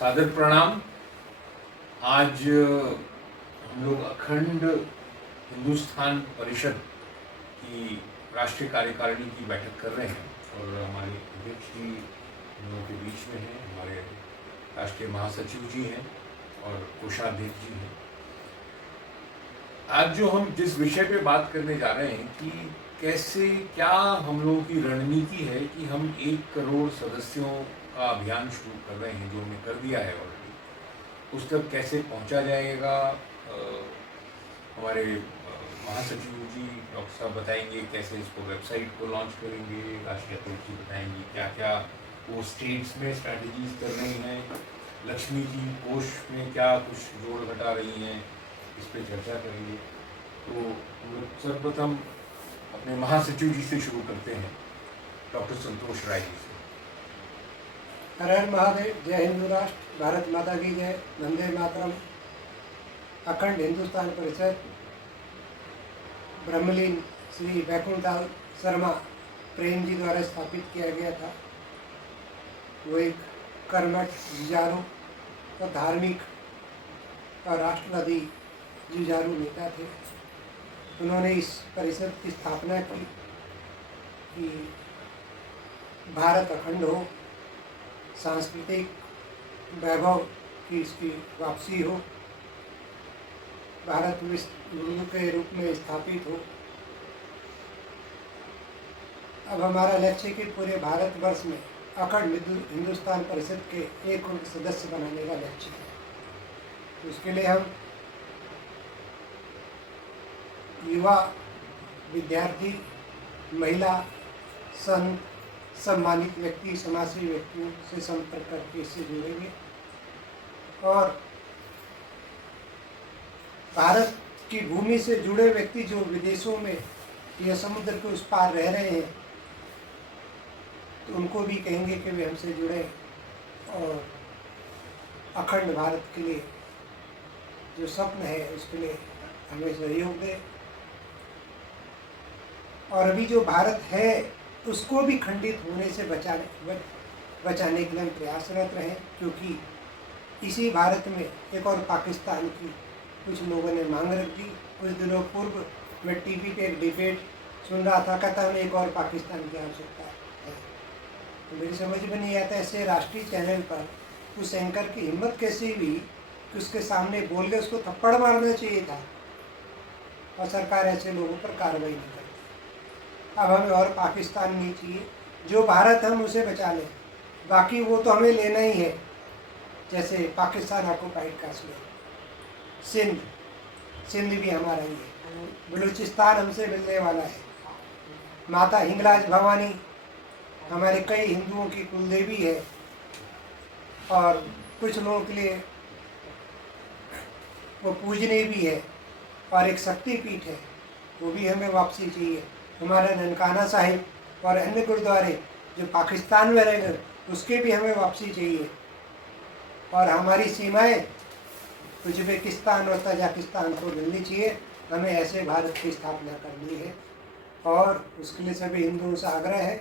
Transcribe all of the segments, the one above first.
सादर प्रणाम। आज हम लोग अखंड हिंदुस्तान परिषद की राष्ट्रीय कार्यकारिणी की बैठक कर रहे हैं और हमारे अध्यक्ष जी हम लोगों के बीच में हैं, हमारे राष्ट्रीय महासचिव जी हैं और कोषाध्यक्ष जी हैं। आज जो हम जिस विषय पे बात करने जा रहे हैं कि कैसे क्या हम लोगों की रणनीति है कि हम 1 करोड़ सदस्यों का अभियान शुरू कर रहे हैं, जो हमने कर दिया है ऑलरेडी, उस तक कैसे पहुंचा जाएगा। हमारे महासचिव जी डॉक्टर साहब बताएंगे कैसे इसको वेबसाइट को लॉन्च करेंगे, राष्ट्रीय अध्यक्ष जी बताएंगे क्या क्या वो स्टेट्स में स्ट्रैटेजीज कर रही हैं, लक्ष्मी जी कोष में क्या कुछ जोड़ घटा रही हैं, इस पर चर्चा करेंगे। तो हम लोग सर्वप्रथम अपने महासचिव जी से शुरू करते हैं, डॉक्टर संतोष राय जी से। हर हर महादेव। जय हिंदू राष्ट्र, भारत माता की जय, वंदे मातरम। अखंड हिंदुस्तान परिषद ब्रह्मलीन श्री वैकुंठदास शर्मा प्रेम जी द्वारा स्थापित किया गया था। वो एक कर्मठ, जुझारू और धार्मिक और राष्ट्रवादी जुझारू नेता थे। उन्होंने इस परिषद की स्थापना की कि भारत अखंड हो, सांस्कृतिक वैभव की इसकी वापसी हो, भारत विश्व गुरु के रूप में स्थापित हो। अब हमारा लक्ष्य है कि पूरे भारतवर्ष में अखंड हिंदुस्तान परिषद के 1 करोड़ सदस्य बनाने का लक्ष्य है। उसके लिए हम युवा, विद्यार्थी, महिला, संत, सम्मानित व्यक्ति, समाजसेवी व्यक्तियों से संपर्क करके इससे जुड़ेंगे और भारत की भूमि से जुड़े व्यक्ति जो विदेशों में या समुद्र के उस पार रह रहे हैं, तो उनको भी कहेंगे कि वे हमसे जुड़े और अखंड भारत के लिए जो स्वप्न है उसके लिए हमें सहयोग दें। और अभी जो भारत है उसको भी खंडित होने से बचाने के लिए हम प्रयासरत रहें, क्योंकि इसी भारत में एक और पाकिस्तान की कुछ लोगों ने मांग रख दी। कुछ दिनों पूर्व मैं टीवी पे एक डिबेट सुन रहा था, कहता हमें एक और पाकिस्तान की आवश्यकता है। तो मेरी समझ में नहीं आता ऐसे राष्ट्रीय चैनल पर उस एंकर की हिम्मत कैसे हुई कि उसके सामने बोल के उसको थप्पड़ मारना चाहिए था और सरकार ऐसे लोगों पर कार्रवाई नहीं करती। अब हमें और पाकिस्तान नहीं चाहिए, जो भारत हम उसे बचा लें, बाकी वो तो हमें लेना ही है। जैसे पाकिस्तान ऑक्युपाइड कश्मीर, सिंध भी हमारा ही है, बलूचिस्तान हमसे मिलने वाला है। माता हिंगलाज भवानी हमारे कई हिंदुओं की कुलदेवी है और कुछ लोगों के लिए वो पूजनीय भी है और एक शक्तिपीठ है, वो भी हमें वापसी चाहिए। हमारा ननकाना साहिब और अन्य गुरुद्वारे जो पाकिस्तान में रहेंगे उसके भी हमें वापसी चाहिए। और हमारी सीमाएं उज्बेकिस्तान और तजाकिस्तान को मिलनी चाहिए। हमें ऐसे भारत की स्थापना करनी है और उसके लिए सभी हिंदुओं से आग्रह है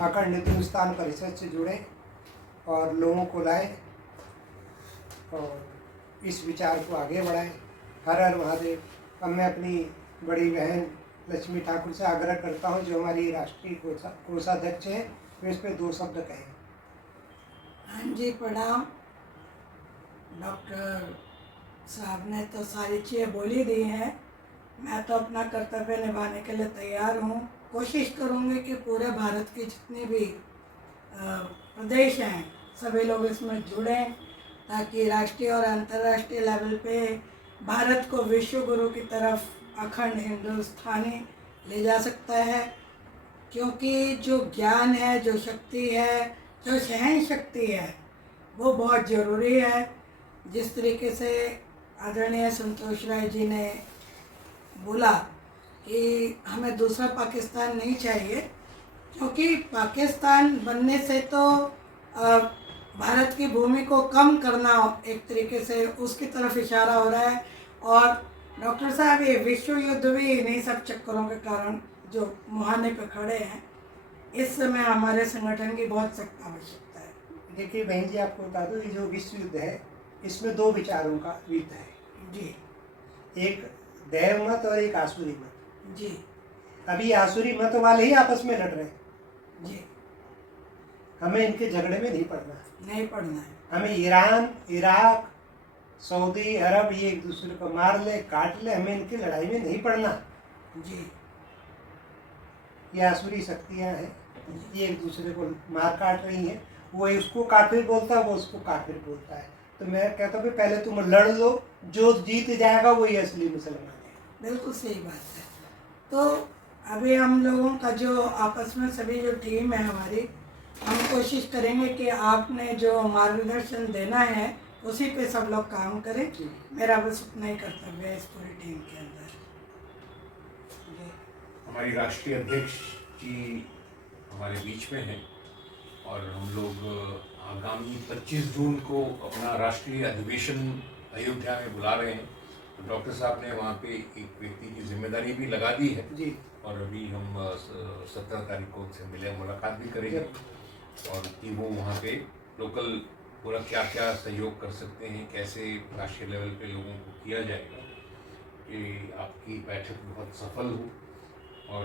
अखंड हिंदुस्तान परिषद से जुड़ें और लोगों को लाएं और इस विचार को आगे बढ़ाएं। हर हर महादेव। अब मैं अपनी बड़ी बहन लक्ष्मी ठाकुर से आग्रह करता हूं, जो हमारी राष्ट्रीय कोषाध्यक्ष हैं, वे इस पर 2 शब्द कहें। हाँ जी, प्रणाम। डॉक्टर साहब ने तो सारी चीज़ें बोल ही दी हैं। मैं तो अपना कर्तव्य निभाने के लिए तैयार हूँ। कोशिश करूँगी कि पूरे भारत के जितने भी प्रदेश हैं सभी लोग इसमें जुड़ें, ताकि राष्ट्रीय और अंतर्राष्ट्रीय लेवल पे भारत को विश्व गुरु की तरफ अखंड हिंदुस्तानी ले जा सकता है। क्योंकि जो ज्ञान है, जो शक्ति है, जो सहन शक्ति है, वो बहुत ज़रूरी है। जिस तरीके से आदरणीय संतोष राय जी ने बोला कि हमें दूसरा पाकिस्तान नहीं चाहिए, क्योंकि पाकिस्तान बनने से तो भारत की भूमि को कम करना एक तरीके से उसकी तरफ इशारा हो रहा है। और डॉक्टर साहब, ये विश्व युद्ध भी इन्हीं सब चक्करों के कारण जो मुहाने पे खड़े हैं, इस समय हमारे संगठन की बहुत सख्त आवश्यकता है। देखिए बहन जी, आपको बता दूं, ये जो विश्व युद्ध है इसमें दो विचारों का युद्ध है। जी एक दैव मत और एक आसुरी मत। जी अभी आसुरी मत वाले ही आपस में लड़ रहे हैं। जी, हमें इनके झगड़े में नहीं पड़ना है। नहीं पढ़ना है। हमें ईरान, इराक, सऊदी अरब ये एक दूसरे को मार ले, काट ले, हमें इनकी लड़ाई में नहीं पड़ना। जी ये आसुरी शक्तियाँ हैं, ये एक दूसरे को मार काट रही हैं। वो उसको काफिर बोलता है, वो उसको काफिर बोलता है। तो मैं कहता हूँ पहले तुम लड़ लो, जो जीत जाएगा वही असली मुसलमान है। बिल्कुल सही बात है। तो अभी हम लोगों का जो आपस में सभी जो टीम है हमारी, हम कोशिश करेंगे कि आपने जो मार्गदर्शन देना है उसी पे सब लोग काम करें। मेरा बस उतना ही कर्तव्य है इस पूरी टीम के अंदर। जी हमारी राष्ट्रीय अध्यक्ष जी हमारे बीच में हैं और हम लोग आगामी 25 जून को अपना राष्ट्रीय अधिवेशन अयोध्या में बुला रहे हैं। तो डॉक्टर साहब ने वहाँ पे एक व्यक्ति की जिम्मेदारी भी लगा दी है जी, और अभी हम 17 तारीख को उनसे मिले, मुलाकात भी करेंगे और कि वो वहाँ पे लोकल पूरा क्या क्या सहयोग कर सकते हैं, कैसे राष्ट्रीय लेवल पे लोगों को किया जाएगा कि आपकी बैठक बहुत सफल हो और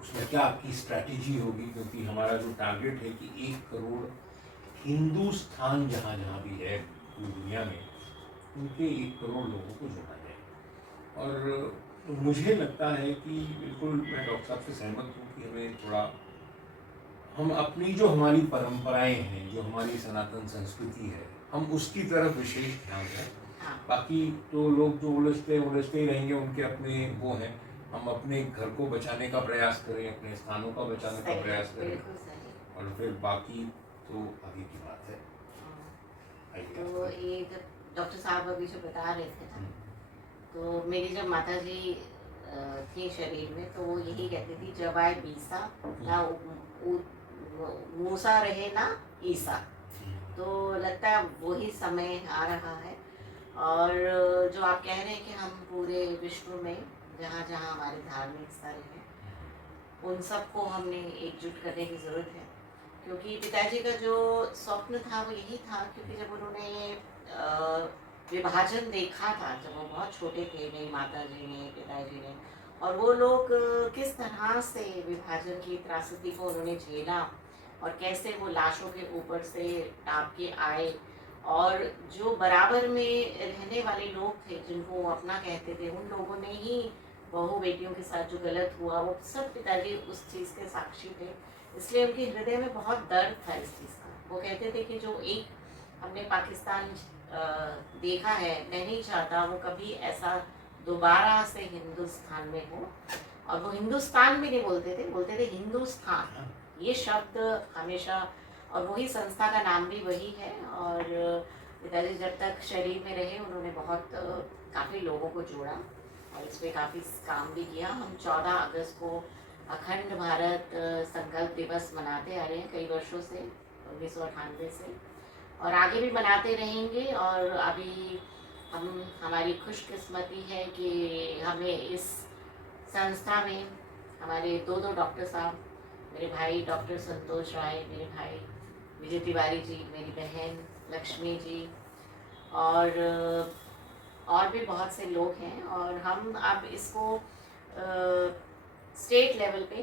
उसमें क्या आपकी स्ट्रैटेजी होगी, क्योंकि हमारा जो टारगेट है कि 1 करोड़ हिंदुस्तान जहाँ जहाँ भी है पूरी दुनिया में उनके 1 करोड़ लोगों को जोड़ा जाए। और मुझे लगता है कि बिल्कुल मैं डॉक्टर साहब से सहमत हूँ कि हमें थोड़ा हम अपनी जो हमारी परंपराएं हैं, जो हमारी सनातन संस्कृति है, हम उसकी तरफ विशेष ध्यान दें। बाकी तो लोग जो उलझते ही रहेंगे, उनके अपने वो हैं। हम अपने घर को बचाने का प्रयास करें, अपने स्थानों का बचाने का प्रयास करें और फिर बाकी तो आगे की बात है। तो ये जब डॉक्टर साहब अभी जो बता रहे थे ना, तो मेरी जब माता जी थी शरीर में, तो वो यही कहती थी, जब आए बीसा ना मूसा रहे ना ईसा। तो लगता है वही समय आ रहा है। और जो आप कह रहे हैं कि हम पूरे विश्व में जहाँ जहाँ हमारे धार्मिक स्थल हैं उन सबको हमने एकजुट करने की ज़रूरत है, क्योंकि पिताजी का जो स्वप्न था वो यही था। क्योंकि जब उन्होंने विभाजन देखा था, जब वो बहुत छोटे थे, मेरी माता जी ने, पिताजी ने, और वो लोग किस तरह से विभाजन की त्रासदी को उन्होंने झेला और कैसे वो लाशों के ऊपर से टाप के आए, और जो बराबर में रहने वाले लोग थे जिनको वो अपना कहते थे, उन लोगों ने ही बहू बेटियों के साथ जो गलत हुआ, वो सब पिताजी उस चीज़ के साक्षी थे। इसलिए उनके हृदय में बहुत दर्द था इस चीज़ का। वो कहते थे कि जो एक हमने पाकिस्तान देखा है, मैं नहीं चाहता वो कभी ऐसा दोबारा से हिंदुस्तान में हो। और वो हिंदुस्तान भी नहीं बोलते थे, बोलते थे हिंदुस्तान, ये शब्द हमेशा। और वही संस्था का नाम भी वही है। और पिताजी जब तक शरीर में रहे उन्होंने बहुत काफ़ी लोगों को जोड़ा और इस पर काफ़ी काम भी किया। हम 14 अगस्त को अखंड भारत संकल्प दिवस मनाते आ रहे हैं कई वर्षों से, 1998 से, और आगे भी मनाते रहेंगे। और अभी हमारी खुशकिस्मती है कि हमें इस संस्था में हमारे 2 डॉक्टर साहब, मेरे भाई डॉक्टर संतोष राय, मेरे भाई विजय तिवारी जी, मेरी बहन लक्ष्मी जी, और भी बहुत से लोग हैं। और हम अब इसको स्टेट लेवल पे,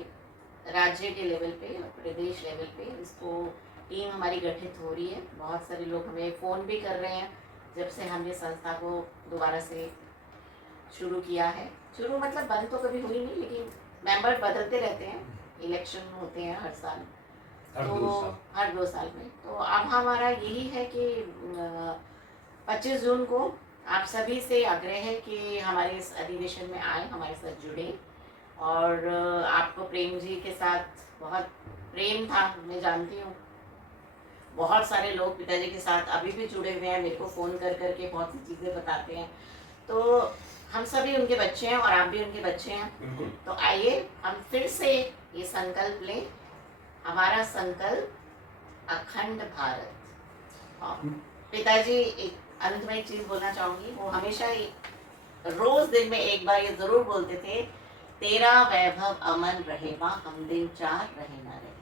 राज्य के लेवल पे और प्रदेश लेवल पे इसको टीम हमारी गठित हो रही है। बहुत सारे लोग हमें फ़ोन भी कर रहे हैं जब से हमने संस्था को दोबारा से शुरू किया है। शुरू मतलब बंद तो कभी हुई नहीं, लेकिन मेंबर बदलते रहते हैं, इलेक्शन होते हैं हर साल, तो हर 2 साल में। तो अब हमारा यही है कि 25 जून को आप सभी से आग्रह है कि हमारे इस अधिवेशन में आए, हमारे साथ जुड़े। और आपको प्रेम जी के साथ बहुत प्रेम था, मैं जानती हूँ। बहुत सारे लोग पिताजी के साथ अभी भी जुड़े हुए हैं, मेरे को फ़ोन कर करके बहुत सी चीज़ें बताते हैं। तो हम सभी उनके बच्चे हैं और आप भी उनके बच्चे हैं। तो आइए हम फिर से ये संकल्प लें, हमारा संकल्प अखंड भारत। और पिताजी एक अंत में एक चीज़ बोलना चाहूँगी, वो हमेशा रोज़ दिन में एक बार ये ज़रूर बोलते थे, तेरा वैभव अमन रहेगा, हम दिन 4 रहे ना रहे।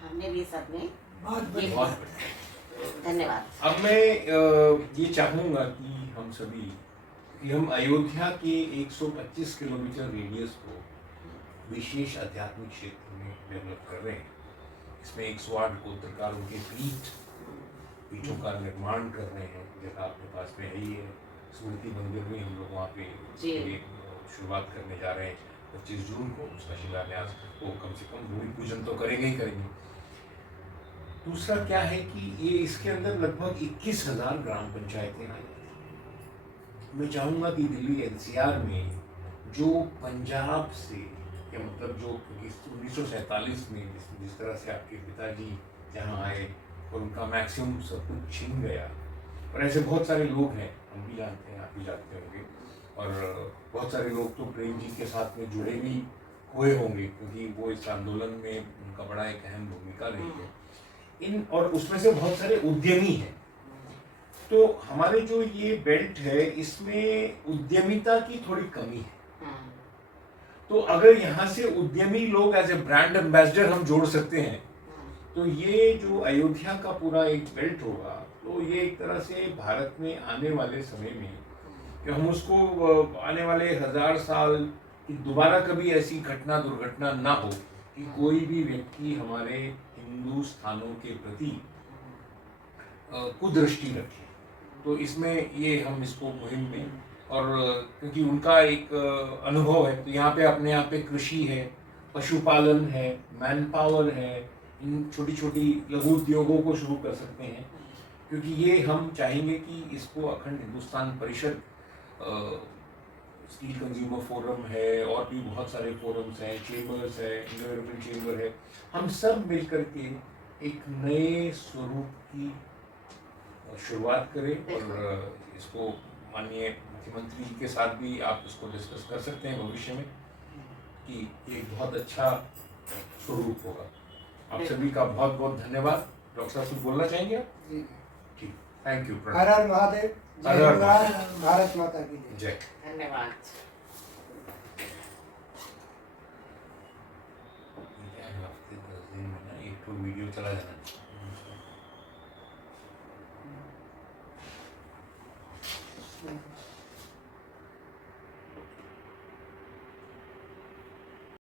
हमने भी सबने बहुत ये बढ़िया बहुत बात बढ़िया। है। धन्यवाद। अब मैं ये चाहूँगा कि हम सभी कि हम अयोध्या के 125 किलोमीटर रेडियस को विशेष आध्यात्मिक क्षेत्र में डेवलप कर रहे हैं। इसमें 108 गोत्रकारों के पीठों का निर्माण कर रहे हैं, जैसा आपके पास में है ही है। स्मृति मंदिर में हम लोग वहाँ पे जी। शुरुआत करने जा रहे हैं 25 जून को। उसका शिलान्यास वो कम से कम भूमि पूजन तो करेंगे ही करेंगे। दूसरा क्या है कि ये इसके अंदर लगभग 21,000 ग्राम पंचायतें आई थी। मैं चाहूँगा कि दिल्ली एनसीआर में जो पंजाब से या मतलब जो 1947 में जिस तरह से आपके पिताजी यहाँ आए और उनका मैक्सिमम सब कुछ छीन गया, और ऐसे बहुत सारे लोग हैं, हम भी जानते हैं, आप भी जानते होंगे, और बहुत सारे लोग तो प्रेम जी के साथ में जुड़े भी हुए होंगे क्योंकि वो इस आंदोलन में उनका बड़ा एक अहम भूमिका रही है। इन और उसमें से बहुत सारे उद्यमी हैं। तो हमारे जो ये बेल्ट है इसमें उद्यमिता की थोड़ी कमी है। तो अगर यहाँ से उद्यमी लोग एज ए ब्रांड एम्बेसडर हम जोड़ सकते हैं तो ये जो अयोध्या का पूरा एक बेल्ट होगा, तो ये एक तरह से भारत में आने वाले समय में कि हम उसको आने वाले 1000 साल की दोबारा कभी ऐसी घटना दुर्घटना ना हो कि कोई भी व्यक्ति हमारे हिंदू स्थानों के प्रति कुदृष्टि रखे। तो इसमें ये हम इसको मुहिम में, और क्योंकि उनका एक अनुभव है, तो यहाँ पे अपने यहाँ पे कृषि है, पशुपालन है, मैन पावर है, इन छोटी छोटी लघु उद्योगों को शुरू कर सकते हैं। क्योंकि ये हम चाहेंगे कि इसको अखंड हिंदुस्तान परिषद, स्टील कंज्यूमर फोरम है और भी बहुत सारे फोरम्स हैं, चेंबर्स है, इंडो यूरोपियन चेंबर है, हम सब मिलकर के एक नए स्वरूप की शुरुआत करें। और इसको माननीय मुख्यमंत्री जी के साथ भी आप इसको डिस्कस कर सकते हैं भविष्य में कि ये बहुत अच्छा स्वरूप होगा। आप सभी का बहुत बहुत धन्यवाद। डॉक्टर साहब कुछ बोलना चाहेंगे आप? जी ठीक, थैंक यू। हर हर महादेव, जय हर हर हिंद, भारत माता की जय। जय। धन्यवाद। एक तो वीडियो चला जाना। हम्म।